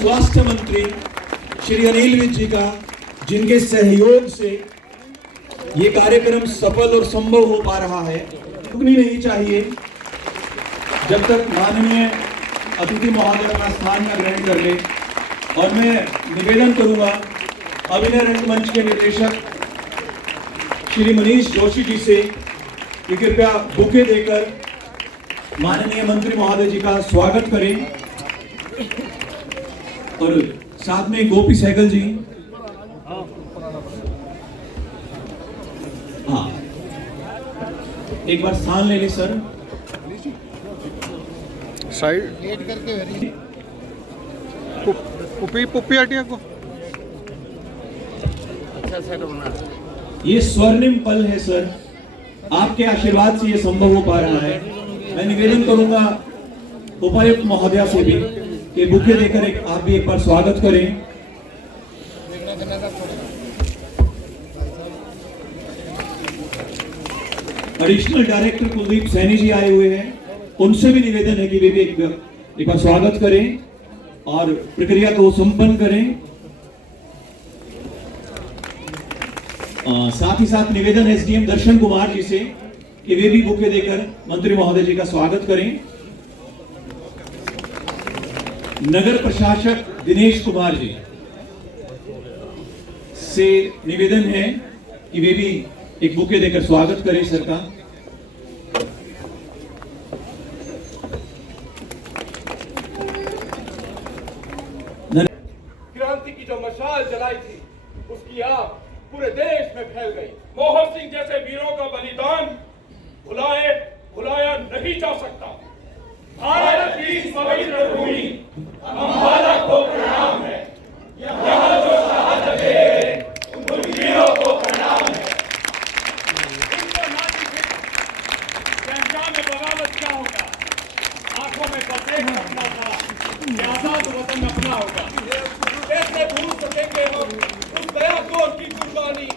स्वास्थ्य मंत्री श्री अनिल विज जी का, जिनके सहयोग से ये कार्यक्रम सफल और संभव हो पा रहा है। रुकनी नहीं चाहिए जब तक माननीय अतिथि महोदय अपना स्थान में ग्रहण कर ले। और मैं निवेदन करूंगा अभिनय रंगमंच के निर्देशक श्री मनीष जोशी जी से कि कृपया बुके देकर माननीय मंत्री महोदय जी का स्वागत करें। और साथ में गोपी सहगल जी, हाँ एक बार स्थान ले ली सर, साइड करके पुप्पी हटिया को अच्छा सेट बना। ये स्वर्णिम पल है सर, आपके आशीर्वाद से ये संभव हो पा रहा है। मैं निवेदन करूंगा उपायुक्त महोदया से भी कि बुके देकर आप भी एक बार स्वागत करें। एडिशनल डायरेक्टर कुलदीप सैनी जी आए हुए हैं, उनसे भी निवेदन है कि वे भी एक बार स्वागत करें और प्रक्रिया को संपन्न करें। साथ ही साथ निवेदन एसडीएम दर्शन कुमार जी से कि वे भी बुके देकर मंत्री महोदय जी का स्वागत करें। नगर प्रशासक दिनेश कुमार जी से निवेदन है कि वे भी एक बुके देकर स्वागत करें सर का। क्रांति की जो मशाल जलाई थी उसकी आग पूरे देश में फैल गई। मोहन सिंह जैसे वीरों का बलिदान भुलाया नहीं जा सकता। भारत की इस पवित्र भूमि अम्बाला को प्रणाम है। यहाँ जो शहादत दे उन वीरों को प्रणाम है। में बगावत क्या होगा, आंखों में बसेरा अपना था, आजाद वतन अपना होगा। कैसे भूल सकेंगे हम उस दयाकोर की कुर्बानी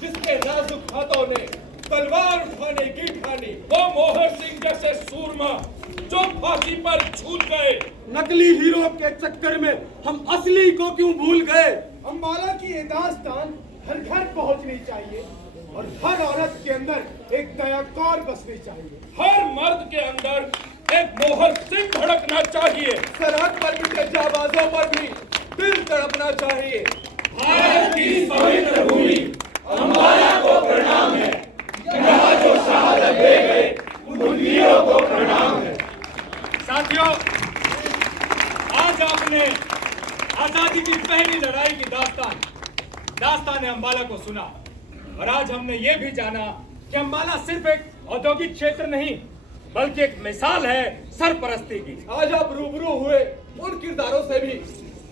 जिसके नाजुक हाथों ने तलवार उठाने की ठानी। वो मोहन सिंह जैसे सूरमा जो फांसी पर छूट गए। नकली हीरो के चक्कर में हम असली को क्यों भूल गए। अम्बाला की ये दास्तान हर घर पहुंचनी चाहिए और हर औरत के अंदर एक दयाकौर बसनी चाहिए। हर मर्द के अंदर एक मोहन सिंह धड़कना चाहिए। सरहद पर मिटे जाबाजों पर भी दिल तड़पना चाहिए। भारत की इस पवित्र भूमि अम्बाला को प्रणाम है। यहाँ जो शहादत दे गए उन वीरों को प्रणाम है। साथियों, आज आपने आजादी की पहली लड़ाई की दास्तान अम्बाला को सुना और आज हमने ये भी जाना कि अम्बाला सिर्फ एक औद्योगिक क्षेत्र नहीं बल्कि एक मिसाल है सरपरस्ती की। आज आप रूबरू हुए उन किरदारों से भी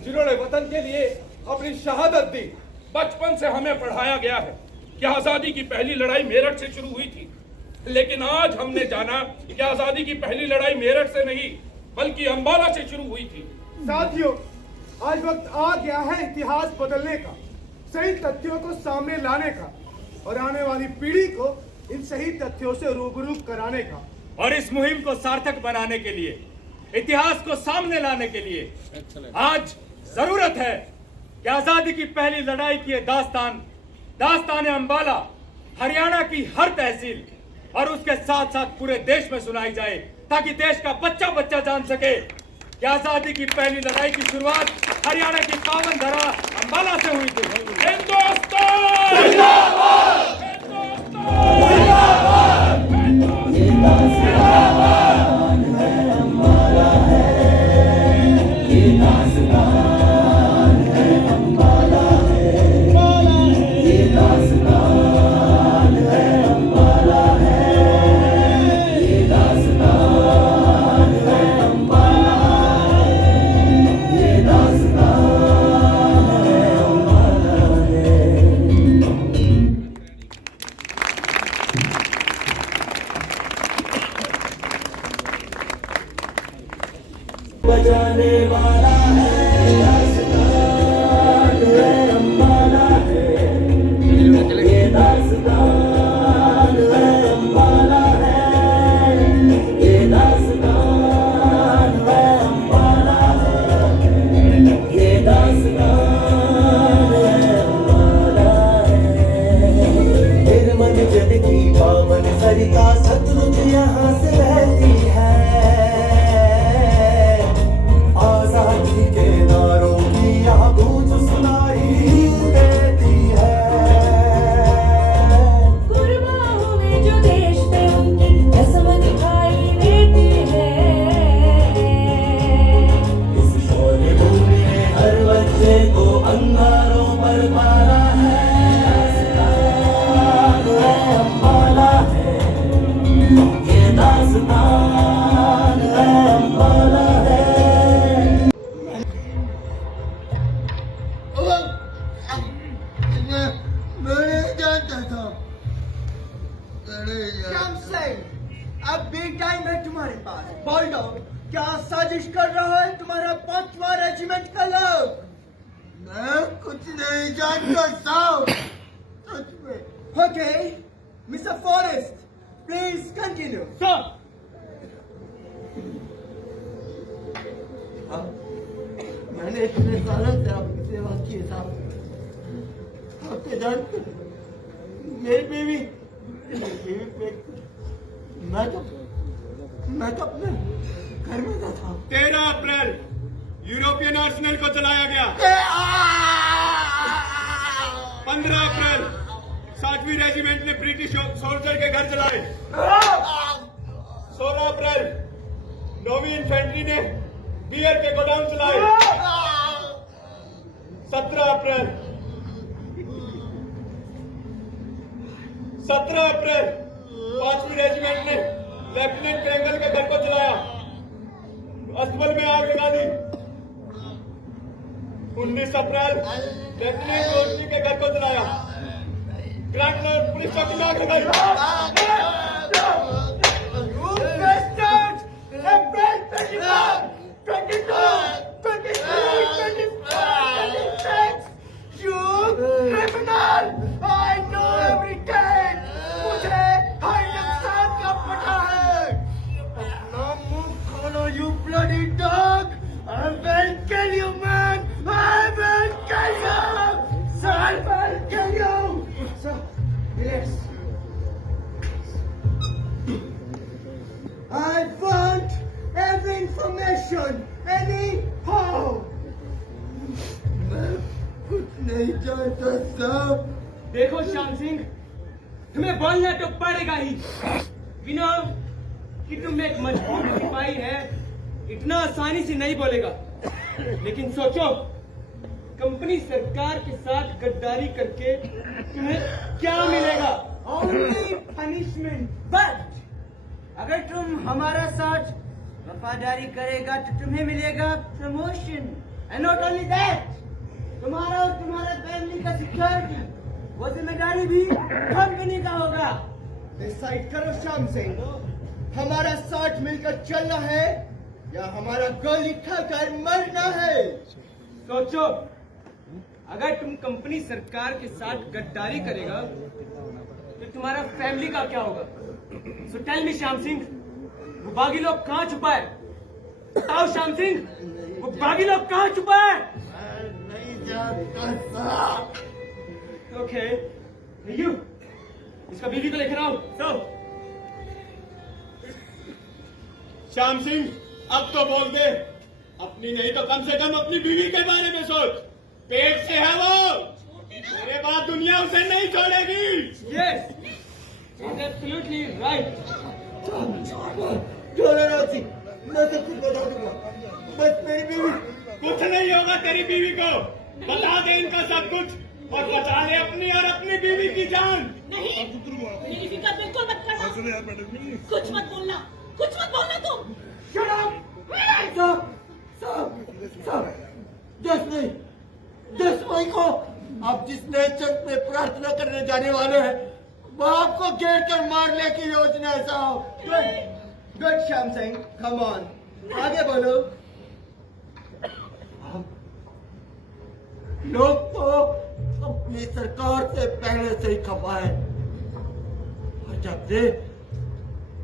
जिन्होंने वतन के लिए अपनी शहादत दी। बचपन से हमें पढ़ाया गया है कि आजादी की पहली लड़ाई मेरठ से शुरू हुई थी, लेकिन आज हमने जाना कि आजादी की पहली लड़ाई मेरठ से नहीं बल्कि अम्बाला से शुरू हुई थी। साथियों, आज वक्त आ गया है इतिहास बदलने का, सही तथ्यों को सामने लाने का और आने वाली पीढ़ी को इन सही तथ्यों से रूबरू कराने का। और इस मुहिम को सार्थक बनाने के लिए, इतिहास को सामने लाने के लिए आज जरूरत है कि आजादी की पहली लड़ाई की दास्तान अम्बाला हरियाणा की हर तहसील और उसके साथ साथ पूरे देश में सुनाई जाए, ताकि देश का बच्चा बच्चा जान सके कि आजादी की पहली लड़ाई की शुरुआत हरियाणा की पावन धरा अम्बाला से हुई थी। हिंदुस्तान जिंदाबाद! हिंदुस्तान जिंदाबाद! हिंदुस्तान जिंदाबाद! बजाने वाला है दास्तान है अम्बाला है, ये दास्तान है अम्बाला है, ये दास्तान है अम्बाला है। क्या साजिश कर रहा है तुम्हारा 5वां रेजिमेंट का लोग? मैं कुछ नहीं जानता साहब, सच में। Okay, mister forest, please continue. Sir मैंने इतने सालों से आपकी सेवा की है साहब। आपके जानते मेरी बीवी पे मैं तो अपने घर में था। 13 अप्रैल यूरोपियन आर्सेनल को चलाया गया। 15 अप्रैल 60वीं रेजिमेंट ने ब्रिटिश सोल्जर के घर चलाए। 16 अप्रैल 9वीं इन्फेंट्री ने बियर के गोडाउन चलाए। 17 अप्रैल 5वीं रेजिमेंट ने लेफ्टिनेंट क्रेंगल के घर को चलाया, अस्तबल में आग लगा दी। 19 अप्रैल लेफ्टिनेंट रोशनी के घर को चलाया, ग्रांड लॉर्ड पुलिस चौकी में आग लगाई। You bloody dog! I will kill you, man! I will kill you! Sir, I will kill you! Sir, yes. I want every information, anyhow. मैं कुछ नहीं जानता साहब। देखो श्याम सिंह, तुम्हें बोलना तो पड़ेगा ही। विनो कि तुम एक मजबूत सिपाही है, इतना आसानी से नहीं बोलेगा। लेकिन सोचो, कंपनी सरकार के साथ गद्दारी करके तुम्हें क्या मिलेगा? Only punishment. But अगर तुम हमारा साथ वफादारी करेगा तो तुम्हें मिलेगा promotion. And not only that, तुम्हारा और तुम्हारा फैमिली का सिक्योरिटी, वो जिम्मेदारी भी कंपनी का होगा। डिसाइड करो श्याम सिंह, हमारा साथ मिलकर चलना है या हमारा गोली खाकर मरना है? सोचो, अगर तुम कंपनी सरकार के साथ गद्दारी करेगा तो तुम्हारा फैमिली का क्या होगा? So tell me Shyam Singh, वो बागी लोग कहाँ छुपा है? बताओ श्याम सिंह, वो बागी लोग कहाँ छुपा है? नहीं जानता साहब। ओके, यू इसका बीवी को लेकर आओ। सब श्याम सिंह, अब तो बोल दे, अपनी नहीं तो कम से कम अपनी बीवी के बारे में सोच। पेट से है वो, मेरे बाद दुनिया उसे नहीं छोड़ेगी। Yes, absolutely right. छोड़ो रोसी, मैं सब कुछ बता दूंगा। बस मेरी बीवी। कुछ नहीं होगा तेरी बीवी को, बता दे इनका सब कुछ और बचा ले अपनी और अपनी बीवी की जान। नहीं, मेरी फिक्र बिल्कुल मत करना। कुछ मत बोलना, कुछ मत बोलना तुम। Shut up! साहब, 10 मई को आप जिस नेचर में प्रार्थना करने जाने वाले हैं, वो आपको घेर कर मारने की योजना है साहब। Good Shyam Singh, come on, आगे बोलो। लोग तो अपनी सरकार से पहले से ही खपा है। और जब से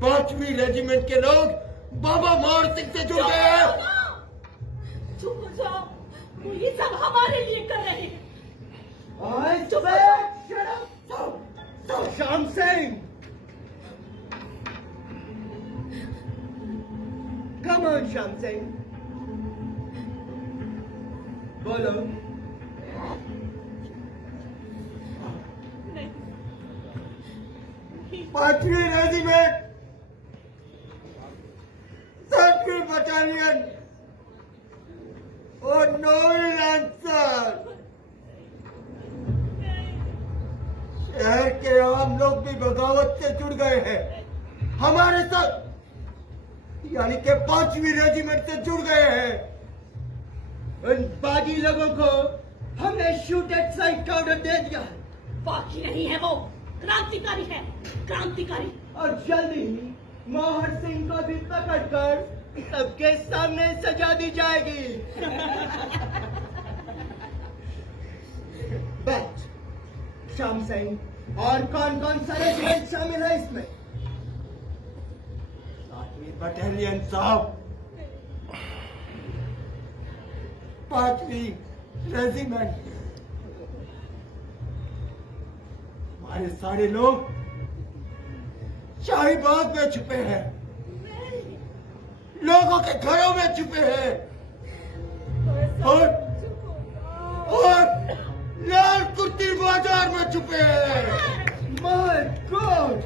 5वीं रेजिमेंट के लोग बाबा मोहर सिंह से जुड़ गए हैं। चुप हो जाओ, वो ये सब हमारे लिए कर रहे हैं। श्याम सिंह, कम ऑन श्याम सिंह, बोलो। नहीं, 5वीं रेजिमेंट, 7वीं बटालियन और 9वीं लांसर, शहर के आम लोग भी बगावत से जुड़ गए हैं हमारे साथ, यानी कि 5वीं रेजिमेंट से जुड़ गए हैं। उन बागी लोगों को हमने शूट एट साइट का ऑर्डर दे दिया है। बाकी नहीं है, वो क्रांतिकारी है, क्रांतिकारी। और जल्दी ही मोहर सिंह को भी पकड़कर सबके सामने सजा दी जाएगी। बट श्याम सिंह और कौन कौन सा रेजिमेंट शामिल है इसमें? 7वीं बटालियन साहब, 5वीं रेजिमेंट। हमारे सारे लोग शाही बाग में छुपे हैं, लोगों के घरों में छुपे हैं और लाल कुर्ती बाजार में छुपे हैं। My God!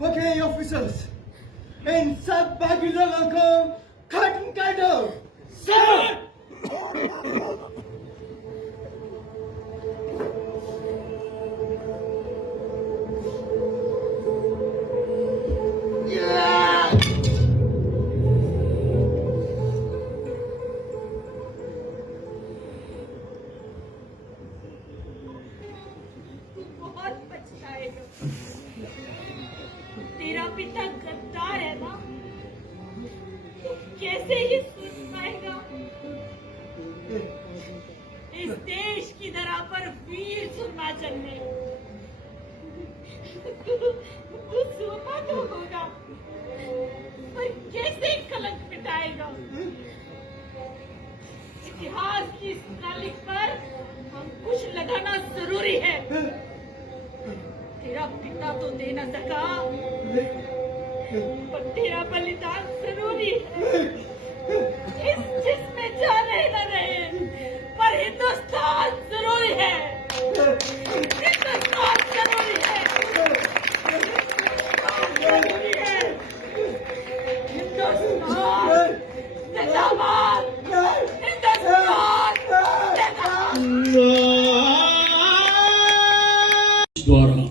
ओके ऑफिसर्स, इन सब बागी लोगों को खत्म कर दो। सर! बहुत पछताएगा। तेरा पिता गद्दार है ना, तू कैसे ही सोच पाएगा? इस देश की धरा पर वीर हिमाचल में तू सोना तो होगा, पर कैसे कलंक मिटाएगा? इतिहास की इस तारीख पर अंकुश लगाना जरूरी है। तेरा पिता तो दे न सका, पर तेरा बलिदान जरूरी है। इस जिसमें जाने न रहे, पर हिंदुस्तान जरूरी है। हिंदुस्तान जरूरी है। जरूरी है। हिंदुस्तान जिंदाबाद। हिंदुस्तान द्वारा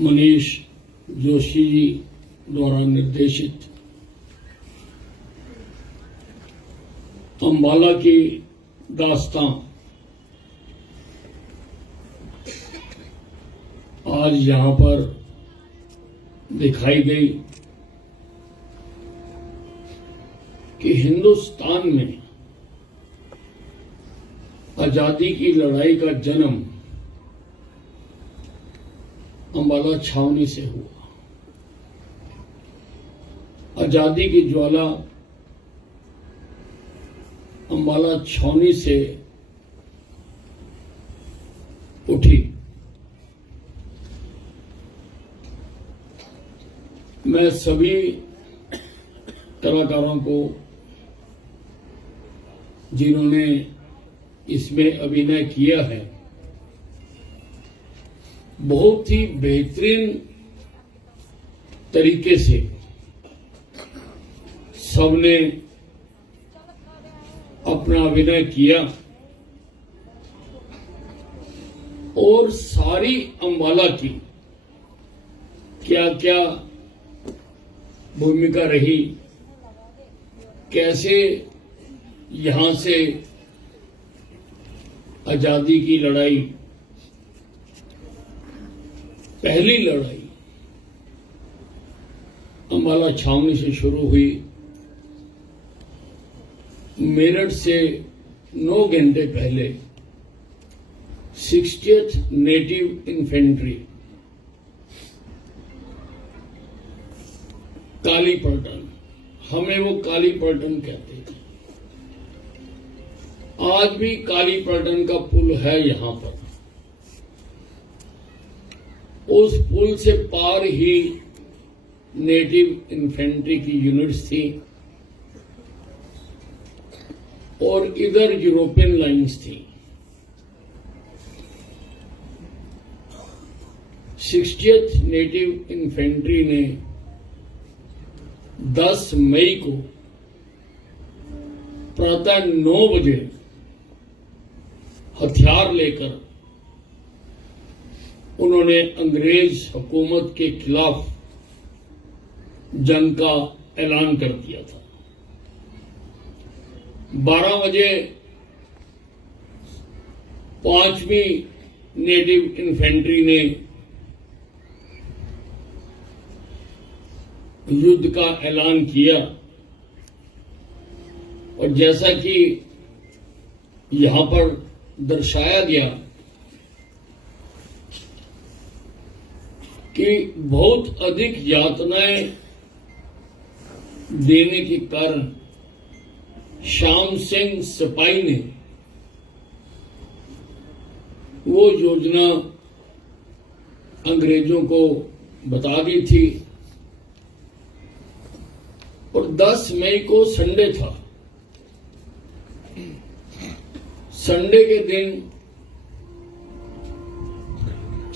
मनीष जोशी जी द्वारा निर्देशित अंबाला की दास्तां आज यहां पर दिखाई गई कि हिंदुस्तान में आजादी की लड़ाई का जन्म अंबाला छावनी से हुआ। आजादी की ज्वाला अंबाला छावनी से उठी। मैं सभी कलाकारों को जिन्होंने इसमें अभिनय किया है, बहुत ही बेहतरीन तरीके से सबने अपना अभिनय किया और सारी अंबाला की क्या क्या भूमिका रही, कैसे यहां से आजादी की लड़ाई, पहली लड़ाई अंबाला छावनी से शुरू हुई। मेरठ से 9 घंटे पहले 60th नेटिव इन्फेंट्री काली पलटन, हमें वो काली पलटन कहते थे। आज भी काली पलटन का पुल है यहां पर। उस पुल से पार ही नेटिव इन्फेंट्री की यूनिट्स थी और इधर यूरोपियन लाइंस थी। 60th नेटिव इन्फेंट्री ने 10 मई को प्रातः 9 बजे हथियार लेकर उन्होंने अंग्रेज हुकूमत के खिलाफ जंग का ऐलान कर दिया था। 12 बजे 5वीं नेटिव इन्फेंट्री ने युद्ध का ऐलान किया और जैसा कि यहां पर दर्शाया गया कि बहुत अधिक यातनाएं देने के कारण श्याम सिंह सिपाही ने वो योजना अंग्रेजों को बता दी थी और 10 मई को संडे था। संडे के दिन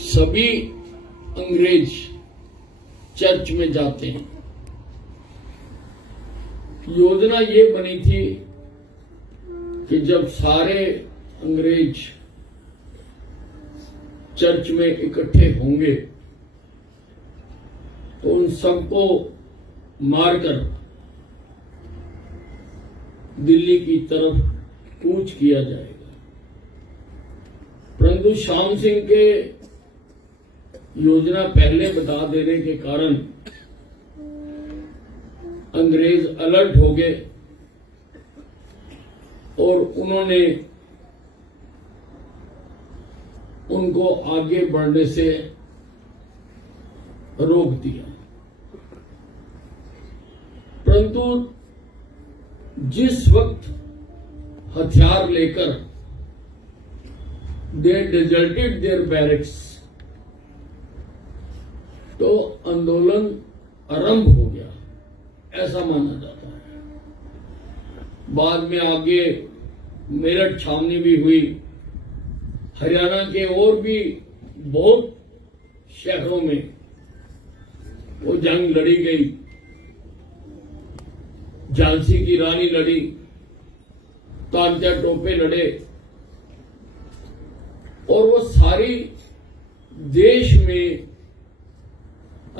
सभी अंग्रेज चर्च में जाते हैं। योजना ये बनी थी कि जब सारे अंग्रेज चर्च में इकट्ठे होंगे तो उन सबको मारकर दिल्ली की तरफ कूच किया जाएगा। परंतु श्याम सिंह के योजना पहले बता देने के कारण अंग्रेज अलर्ट हो गए और उन्होंने उनको आगे बढ़ने से रोक दिया। परंतु जिस वक्त हथियार लेकर दे डिजर्टेड देयर बैरक्स तो आंदोलन आरंभ हो गया, ऐसा माना जाता है। बाद में आगे मेरठ छावनी भी हुई, हरियाणा के और भी बहुत शहरों में वो जंग लड़ी गई। झांसी की रानी लड़ी, तात्या टोपे लड़े और वो सारी देश में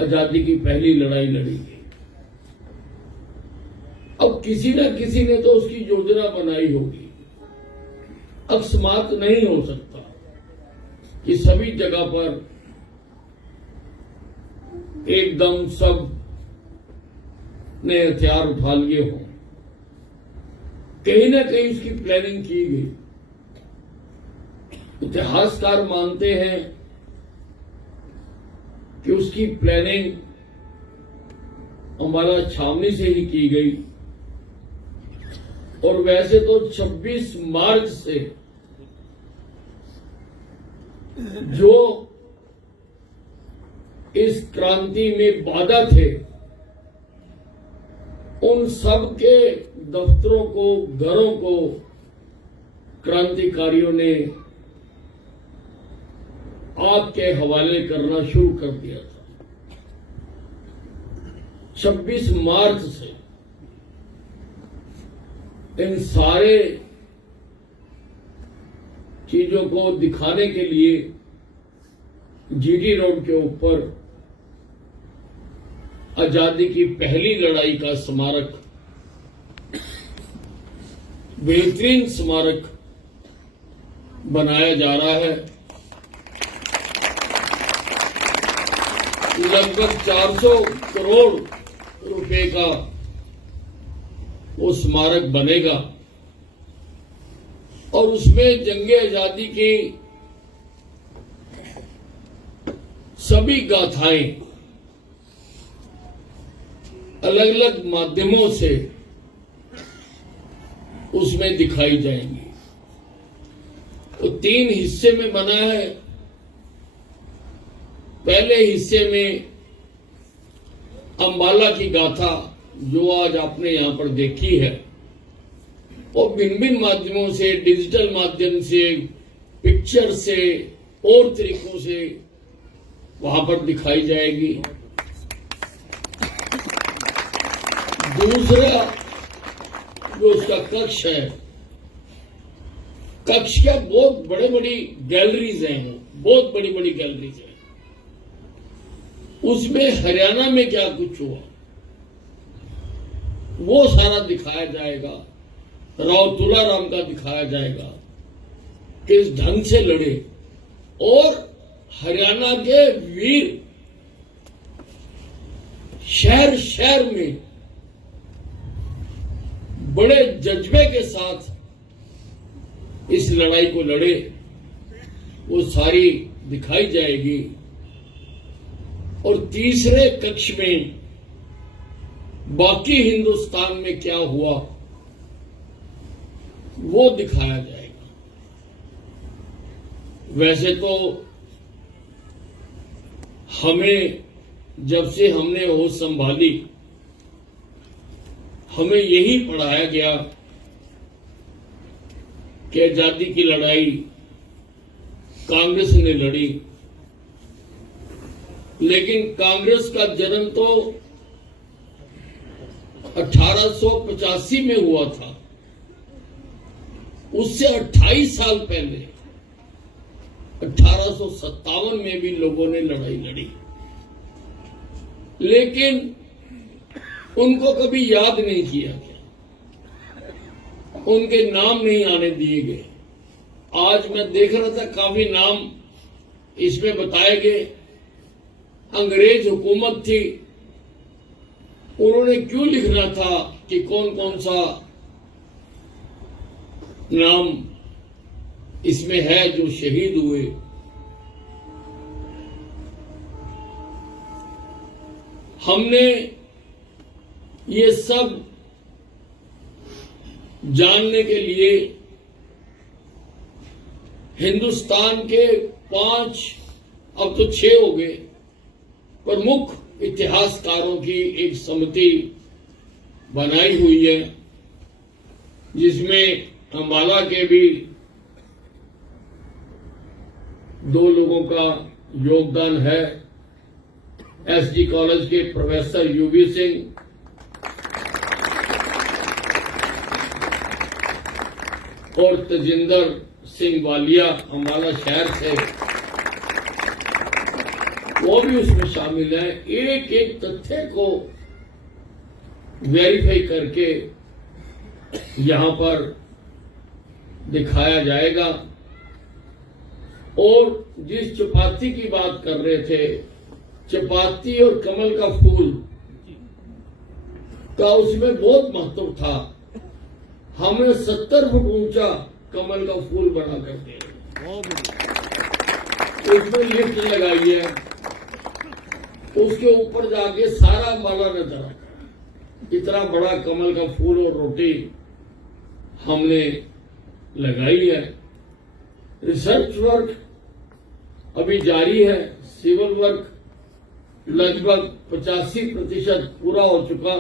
आजादी की पहली लड़ाई लड़ी गई। अब किसी न किसी ने तो उसकी योजना बनाई होगी। अकस्मात नहीं हो सकता कि सभी जगह पर एकदम सब ने हथियार उठा लिए हों। कहीं ना कहीं उसकी प्लानिंग की गई। इतिहासकार मानते हैं कि उसकी प्लानिंग अंबाला छावनी से ही की गई और वैसे तो 26 मार्च से जो इस क्रांति में बाधा थे उन सब के दफ्तरों को, घरों को क्रांतिकारियों ने आग के हवाले करना शुरू कर दिया था। 26 मार्च से इन सारे चीजों को दिखाने के लिए जीटी रोड के ऊपर आजादी की पहली लड़ाई का स्मारक, बेहतरीन स्मारक बनाया जा रहा है। लगभग 400 करोड़ रुपए का वो स्मारक बनेगा और उसमें जंगे आजादी की सभी गाथाएं अलग अलग माध्यमों से उसमें दिखाई जाएंगी। वो 3 हिस्से में बना है। पहले हिस्से में अंबाला की गाथा जो आज आपने यहां पर देखी है और भिन्न भिन्न माध्यमों से, डिजिटल माध्यम से, पिक्चर से और तरीकों से वहां पर दिखाई जाएगी। दूसरा जो उसका कक्ष है, कक्ष का बहुत बड़ी बड़ी गैलरीज हैं, बहुत बड़ी बड़ी गैलरीज हैं। उसमें हरियाणा में क्या कुछ हुआ वो सारा दिखाया जाएगा। राव तुलाराम का दिखाया जाएगा, किस ढंग से लड़े और हरियाणा के वीर शहर शहर में बड़े जज्बे के साथ इस लड़ाई को लड़े, वो सारी दिखाई जाएगी। और तीसरे कक्ष में बाकी हिंदुस्तान में क्या हुआ वो दिखाया जाएगा। वैसे तो हमें जब से हमने होश संभाली हमें यही पढ़ाया गया कि आजादी की लड़ाई कांग्रेस ने लड़ी, लेकिन कांग्रेस का जन्म तो 1885 में हुआ था। उससे 28 साल पहले 1857 में भी लोगों ने लड़ाई लड़ी, लेकिन उनको कभी याद नहीं किया गया, उनके नाम नहीं आने दिए गए। आज मैं देख रहा था काफी नाम इसमें बताए गए। अंग्रेज हुकूमत थी, उन्होंने क्यों लिखना था कि कौन कौन सा नाम इसमें है जो शहीद हुए। हमने ये सब जानने के लिए हिंदुस्तान के 5, अब तो 6 हो गए, प्रमुख इतिहासकारों की एक समिति बनाई हुई है, जिसमें अंबाला के भी 2 लोगों का योगदान है। एसजी कॉलेज के प्रोफेसर यूबी सिंह और तेजिंदर सिंह वालिया अंबाला शहर से, वो भी उसमें शामिल है। एक एक तथ्य को वेरीफाई करके यहां पर दिखाया जाएगा। और जिस चपाती की बात कर रहे थे, चपाती और कमल का फूल का उसमें बहुत महत्व था। हमने 70 फुट ऊंचा कमल का फूल बना कर दिया, उसमें लिफ्ट लगाई है, उसके ऊपर जाके सारा अंबाला नजर आता। इतना बड़ा कमल का फूल और रोटी हमने लगाई है। रिसर्च वर्क अभी जारी है, सिविल वर्क लगभग 85% पूरा हो चुका।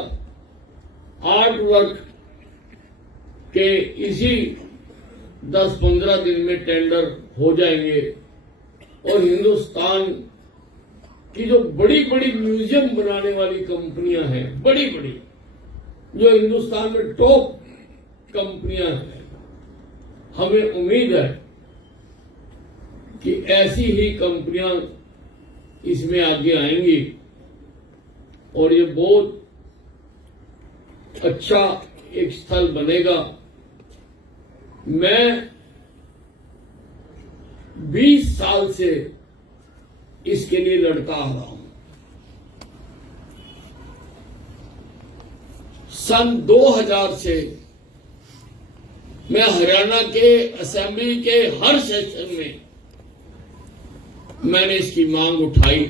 आर्ट वर्क के इसी 10-15 दिन में टेंडर हो जाएंगे। और हिंदुस्तान की जो बड़ी बड़ी म्यूजियम बनाने वाली कंपनियां हैं, बड़ी बड़ी, जो हिंदुस्तान में टॉप कंपनियां हैं, हमें उम्मीद है कि ऐसी ही कंपनियां इसमें आगे आएंगी और ये बहुत अच्छा एक स्थल बनेगा। मैं 20 साल से इसके लिए लड़ता आ रहा हूं। सन 2000 से मैं हरियाणा के असेंबली के हर सेशन में मैंने इसकी मांग उठाई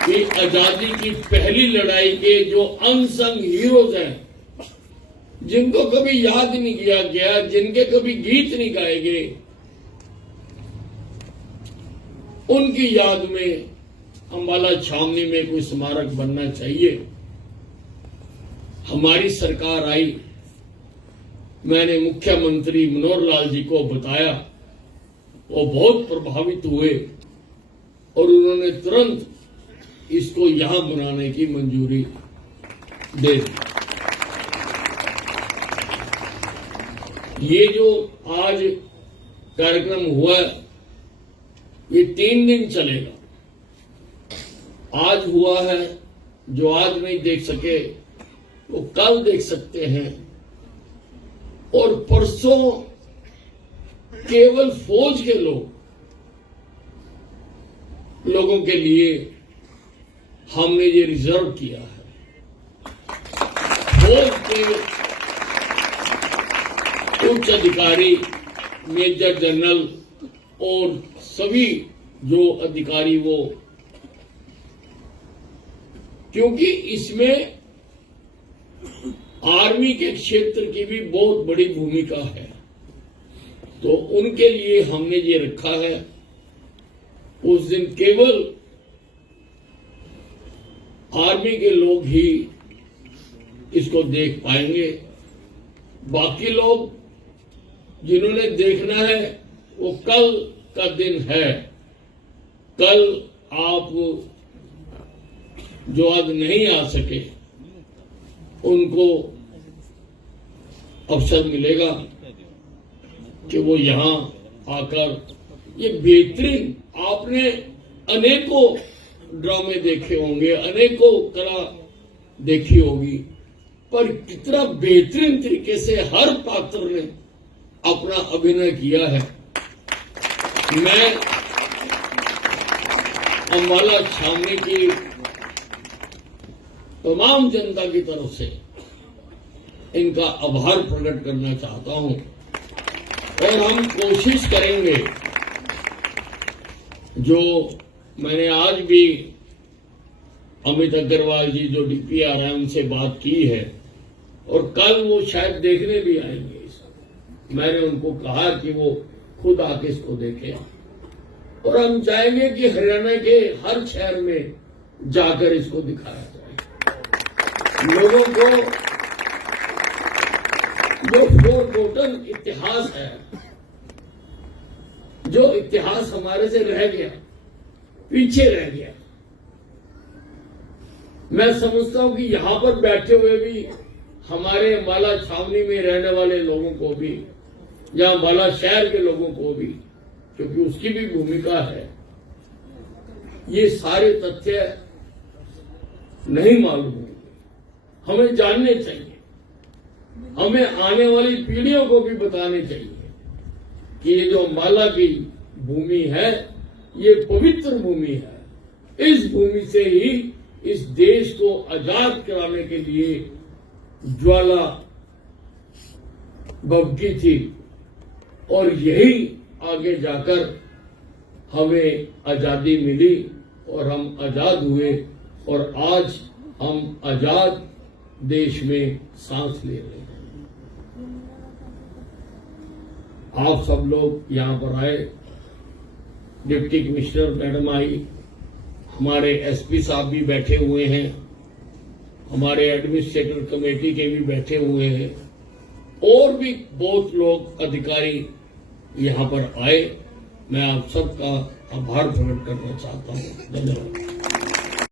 कि आजादी की पहली लड़ाई के जो अनसंग हीरोज हैं, जिनको कभी याद नहीं किया गया, जिनके कभी गीत नहीं गाए गए, उनकी याद में अंबाला छावनी में कोई स्मारक बनना चाहिए। हमारी सरकार आई, मैंने मुख्यमंत्री मनोहर लाल जी को बताया, वो बहुत प्रभावित हुए और उन्होंने तुरंत इसको यहां बनाने की मंजूरी दे दी। ये जो आज कार्यक्रम हुआ है, ये 3 दिन चलेगा। आज हुआ है, जो आज नहीं देख सके वो कल देख सकते हैं। और परसों केवल फौज के लोगों के लिए हमने ये रिजर्व किया है। फौज के उच्च अधिकारी, मेजर जनरल और सभी जो अधिकारी वो, क्योंकि इसमें आर्मी के क्षेत्र की भी बहुत बड़ी भूमिका है, तो उनके लिए हमने ये रखा है। उस दिन केवल आर्मी के लोग ही इसको देख पाएंगे, बाकी लोग जिन्होंने देखना है वो कल का दिन है। कल आप जो आज नहीं आ सके उनको अवसर मिलेगा कि वो यहां आकर ये बेहतरीन, आपने अनेकों ड्रामे देखे होंगे, अनेकों कला देखी होगी, पर कितना बेहतरीन तरीके से हर पात्र ने अपना अभिनय किया है। मैं अम्बाला छावनी की तमाम जनता की तरफ से इनका आभार प्रकट करना चाहता हूं और हम कोशिश करेंगे, जो मैंने आज भी अमित अग्रवाल जी जो डीपीआर हैं उनसे बात की है और कल वो शायद देखने भी आएंगे। मैंने उनको कहा कि वो खुद आके इसको देखें और हम चाहेंगे कि हरियाणा के हर शहर में जाकर इसको दिखाया जाए। लोगों को जो फोरगॉटन इतिहास है, जो इतिहास हमारे से रह गया, पीछे रह गया, मैं समझता हूं कि यहां पर बैठे हुए भी हमारे अम्बाला छावनी में रहने वाले लोगों को भी या अम्बाला शहर के लोगों को भी, क्योंकि उसकी भी भूमिका है, ये सारे तथ्य नहीं मालूम होंगे, हमें जानने चाहिए। हमें आने वाली पीढ़ियों को भी बताने चाहिए कि ये जो अम्बाला की भूमि है ये पवित्र भूमि है। इस भूमि से ही इस देश को आजाद कराने के लिए ज्वाला भभकी थी और यही आगे जाकर हमें आजादी मिली और हम आजाद हुए और आज हम आजाद देश में सांस ले रहे हैं। आप सब लोग यहां पर आए, डिप्टी कमिश्नर मैडम आई, हमारे एसपी साहब भी बैठे हुए हैं, हमारे एडमिनिस्ट्रेटिव कमेटी के भी बैठे हुए हैं और भी बहुत लोग अधिकारी यहां पर आए। मैं आप सबका आभार प्रकट करना चाहता हूं। धन्यवाद।